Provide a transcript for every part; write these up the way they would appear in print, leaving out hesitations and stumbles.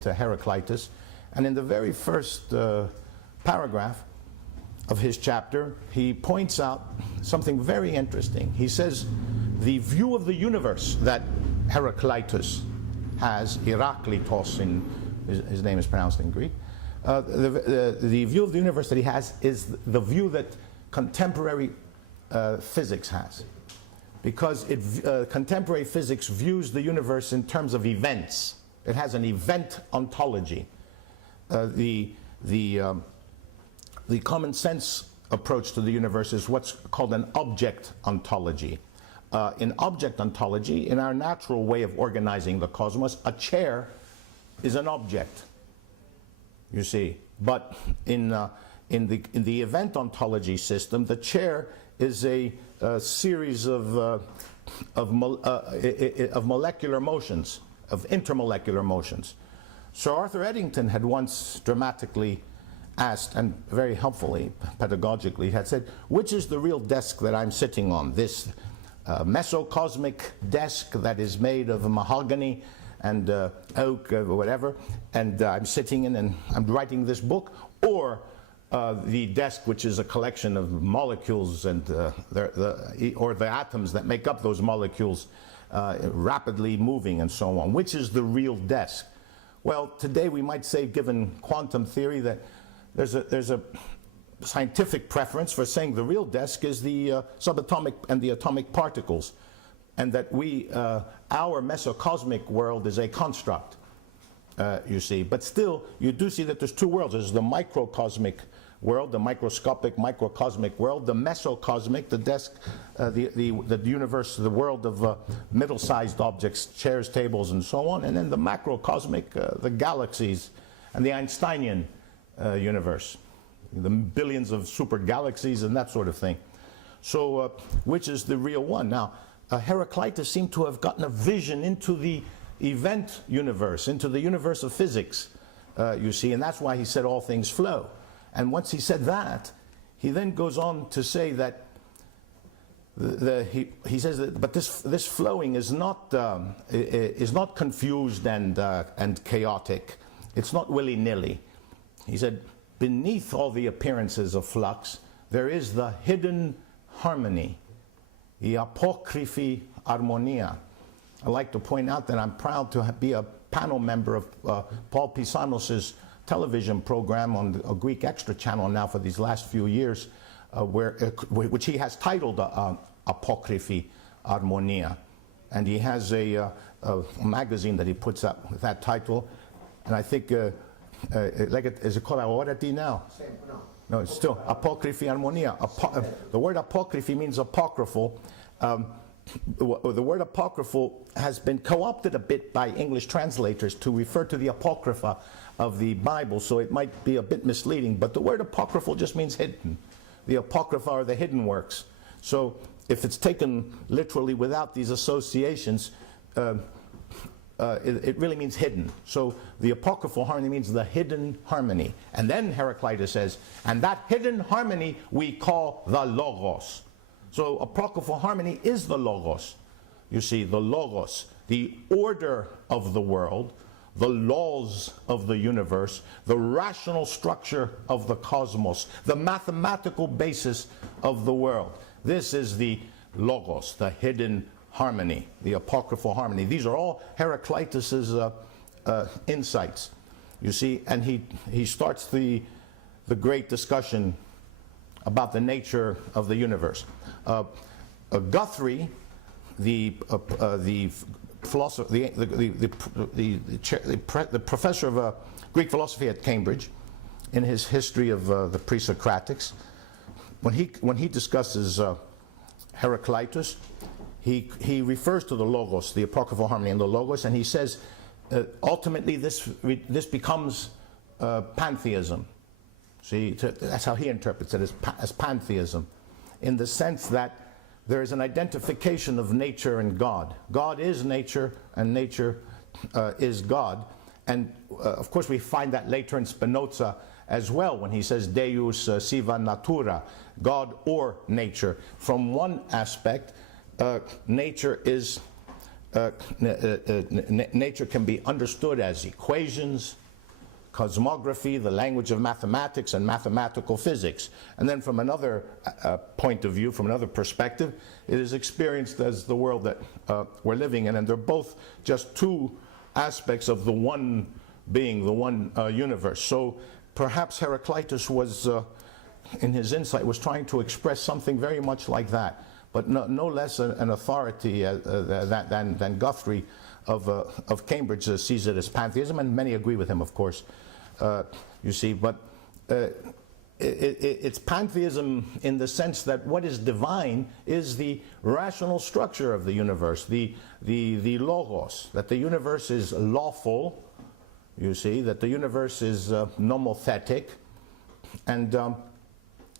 to Heraclitus, and in the very first paragraph of his chapter, he points out something very interesting. He says the view of the universe that Heraclitus has, Heraklitos, his name is pronounced in Greek, the view of the universe that he has is the view that contemporary physics has. Because contemporary physics views the universe in terms of events. It has an event ontology. The common sense approach to the universe is what's called an object ontology. In object ontology, in our natural way of organizing the cosmos, a chair is an object, you see. But in the event ontology system, the chair is a series of molecular motions, of intermolecular motions. Sir Arthur Eddington had once dramatically asked, and very helpfully, pedagogically, had said, which is the real desk that I'm sitting on? This mesocosmic desk that is made of mahogany and oak or whatever, and I'm sitting in and I'm writing this book, or the desk which is a collection of molecules and or the atoms that make up those molecules rapidly moving and so on. Which is the real desk? Well, today we might say, given quantum theory, that there's a scientific preference for saying the real desk is the subatomic and the atomic particles, and that our mesocosmic world is a construct, you see. But still, you do see that there's two worlds. There's the microcosmic world, the microscopic, microcosmic world, the mesocosmic, the desk, the universe, the world of middle-sized objects, chairs, tables, and so on, and then the macrocosmic, the galaxies, and the Einsteinian universe, the billions of super galaxies and that sort of thing. So, which is the real one? Now, Heraclitus seemed to have gotten a vision into the event universe, into the universe of physics, you see, and that's why he said all things flow. And once he said that, he then goes on to say that he says that, but this flowing is not confused and chaotic. It's not willy-nilly. He said, beneath all the appearances of flux, there is the hidden harmony, the apocryphy harmonia. I like to point out that I'm proud to be a panel member of Paul Pisanos's television program on a Greek Extra channel now for these last few years, which he has titled Apocryphy Harmonia. And he has a magazine that he puts up with that title. And I think, is it called Aorati now? No, it's still Apocryphy Harmonia. The word apocryphy means apocryphal. The word apocryphal has been co-opted a bit by English translators to refer to the Apocrypha of the Bible, so it might be a bit misleading, but the word apocryphal just means hidden. The Apocrypha are the hidden works. So if it's taken literally without these associations, it really means hidden. So the apocryphal harmony means the hidden harmony. And then Heraclitus says, and that hidden harmony we call the Logos. So apocryphal harmony is the Logos. You see, the Logos, the order of the world, the laws of the universe, the rational structure of the cosmos, the mathematical basis of the world. This is the Logos, the hidden harmony, the apocryphal harmony. These are all Heraclitus's insights, you see, and he starts the great discussion about the nature of the universe. Guthrie, the philosopher, the professor of Greek philosophy at Cambridge, in his history of the pre-Socratics, when he discusses Heraclitus, he refers to the Logos, the apocryphal harmony, and the Logos, and he says ultimately this becomes pantheism. See, that's how he interprets it, as pantheism, in the sense that there is an identification of nature and God. God is nature, and nature is God. And of course we find that later in Spinoza as well, when he says Deus siva natura, God or nature. From one aspect, nature is nature can be understood as equations, cosmography, the language of mathematics, and mathematical physics. And then from another point of view, from another perspective, it is experienced as the world that we're living in. And they're both just two aspects of the one being, the one universe. So perhaps Heraclitus was, in his insight, was trying to express something very much like that, but no less an authority than Guthrie of Cambridge sees it as pantheism, and many agree with him, of course, you see. But it's pantheism in the sense that what is divine is the rational structure of the universe, the logos, that the universe is lawful, you see, that the universe is nomothetic, and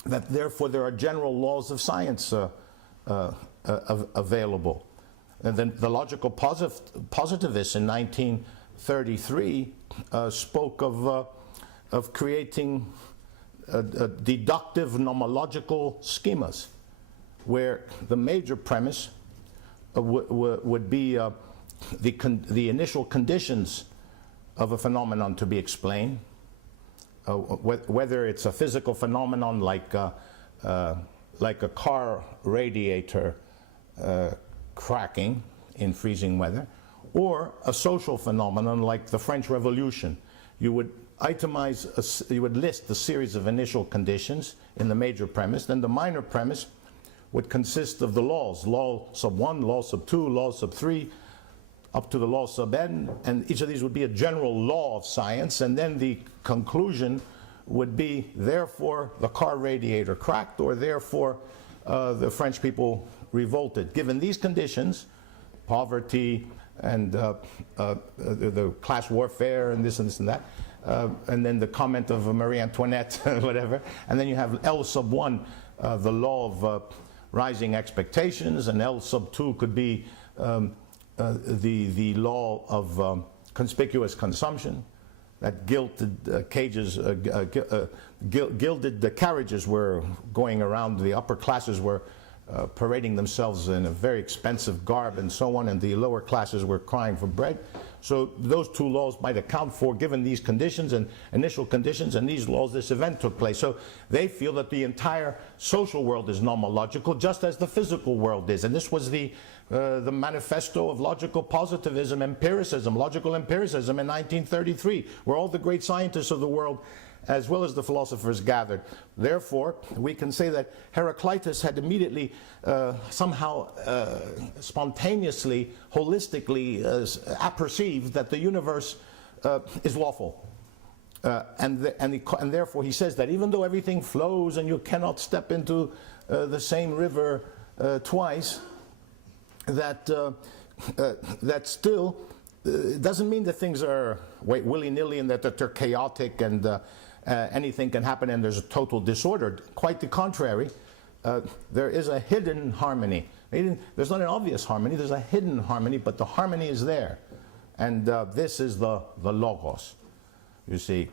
that therefore there are general laws of science available. And then the logical positivists in 1933 spoke of creating deductive nomological schemas, where the major premise would be the initial conditions of a phenomenon to be explained, whether it's a physical phenomenon like a car radiator cracking in freezing weather, or a social phenomenon like the French Revolution. You would itemize, you would list the series of initial conditions in the major premise, then the minor premise would consist of the laws, law sub 1, law sub 2, law sub 3, up to the law sub n, and each of these would be a general law of science, and then the conclusion would be, therefore, the car radiator cracked, or therefore, the French people revolted. Given these conditions, poverty and the class warfare and this and that, and then the comment of Marie Antoinette, whatever, and then you have L sub 1, the law of rising expectations, and L sub 2 could be the law of conspicuous consumption, that gilded gilded carriages were going around, the upper classes were parading themselves in a very expensive garb and so on, and the lower classes were crying for bread. So those two laws might account for, given these conditions and initial conditions and these laws, this event took place. So they feel that the entire social world is nomological, just as the physical world is. And this was the manifesto of logical positivism, empiricism, logical empiricism in 1933, where all the great scientists of the world, as well as the philosophers, gathered. Therefore, we can say that Heraclitus had immediately, somehow, spontaneously, holistically apperceived that the universe is lawful. And therefore he says that even though everything flows and you cannot step into the same river twice, that still doesn't mean that things are willy-nilly and that they're chaotic and anything can happen and there's a total disorder. Quite the contrary, there is a hidden harmony. There's not an obvious harmony, there's a hidden harmony, but the harmony is there. And this is the logos, you see.